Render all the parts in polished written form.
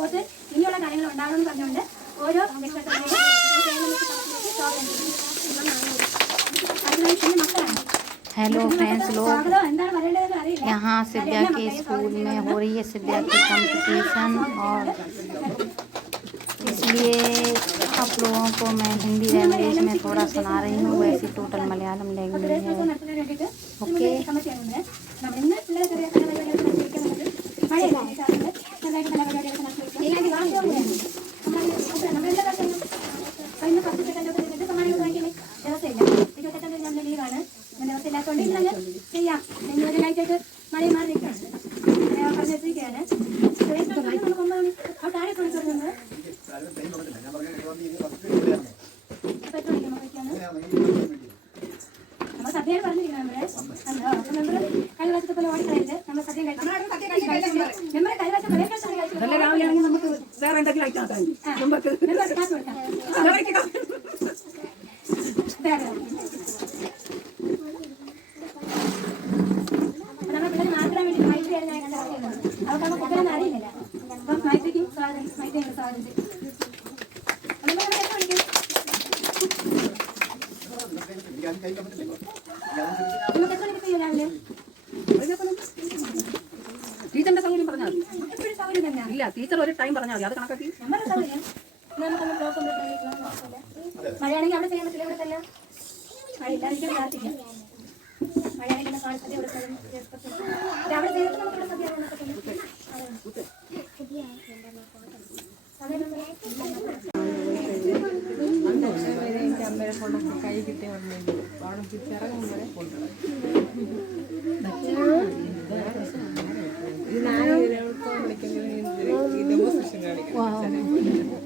Support ഇനിയുള്ള കാര്യങ്ങൾ ഉണ്ടാകണമെന്ന് പറഞ്ഞുകൊണ്ട് ഓരോ हेलो फ्रेंड्स लोग, यहाँ सिव्या के स्कूल में हो रही है सिव्या की कंपटीशन और इसलिए आप लोगों को मैं हिंदी लैंग्वेज में थोड़ा सुना रही हूँ, वैसे टोटल मलयालम लैंग्वेज है। ओके ടീച്ചറിന്റെ സൗകര്യം പറഞ്ഞാൽ ഇല്ല, ടീച്ചർ ഒരു ടൈം പറഞ്ഞാൽ മതി, അത് കണക്കാക്കി മഴയാണെങ്കിൽ അവിടെ ചെയ്യാൻ പറ്റില്ല, ഇവിടെ തന്നെ മഴ ഇല്ലാതിരിക്കാൻ പ്രാർത്ഥിക്കാം. മഴയാണെങ്കിൽ അവിടെ ചെയ്തിട്ട് നമുക്ക് സദ്യ അമ്മയെ കൊണ്ടൊക്കെ കൈ കിട്ടി വന്നെങ്കിൽ അവിടെ തിരിച്ചിറങ്ങുമ്പോഴേ കൊണ്ടുപോകും. ഇത് ഞാൻ വിളിക്കുന്നത് ഡെമോൺസ്ട്രേഷൻ കാണിക്കുന്നത്.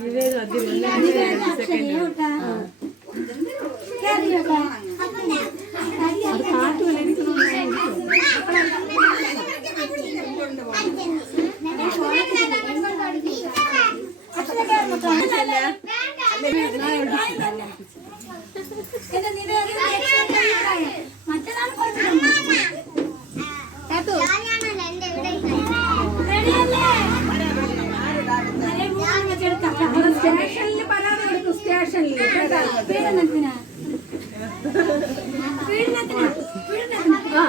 Ready? പീഡനത്തിനാ? പീഡനത്തിനാ? പീഡനത്തിനാ?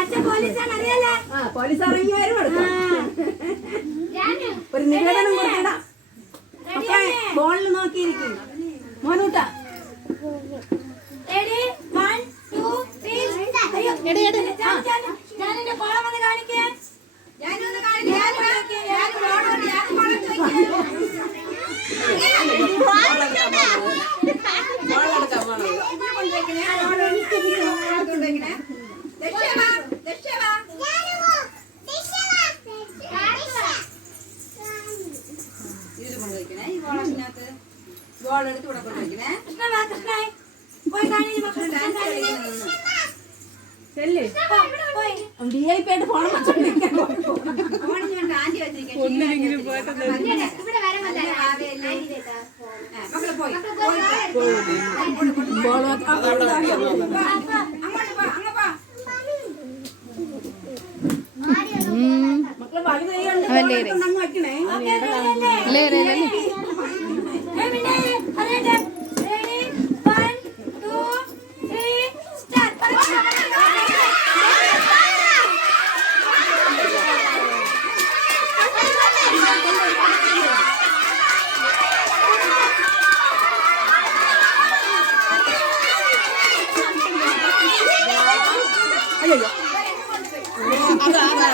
അച്ഛൻ പോലീസാണ് അറിയാലേ? പോലീസ് ഇറങ്ങിയാലും എടുക്കാം. ഒരു നിവേദനം കൊടുക്കണ്ട. ബോളിൽ നോക്കിയിരിക്കും മോനൂട്ടാ. Ready? 1, 2, 3. അയ്യോ, ഞാനെന്റെ കോളം ഒന്ന് കാണിക്കേ. ഞാനൊന്ന് കാണിക്കേ. VIP ആയിട്ട് ഫോൺ വെച്ചോണ്ടിരിക്കാൻ ഒന്നിനെങ്കിലും പോയിട്ട് മക്കളെ പകുതി കൈയുണ്ട്. ലേറെ അങ്ങ് വെക്കണേ. ലേറെ ലേറെ അതാണ്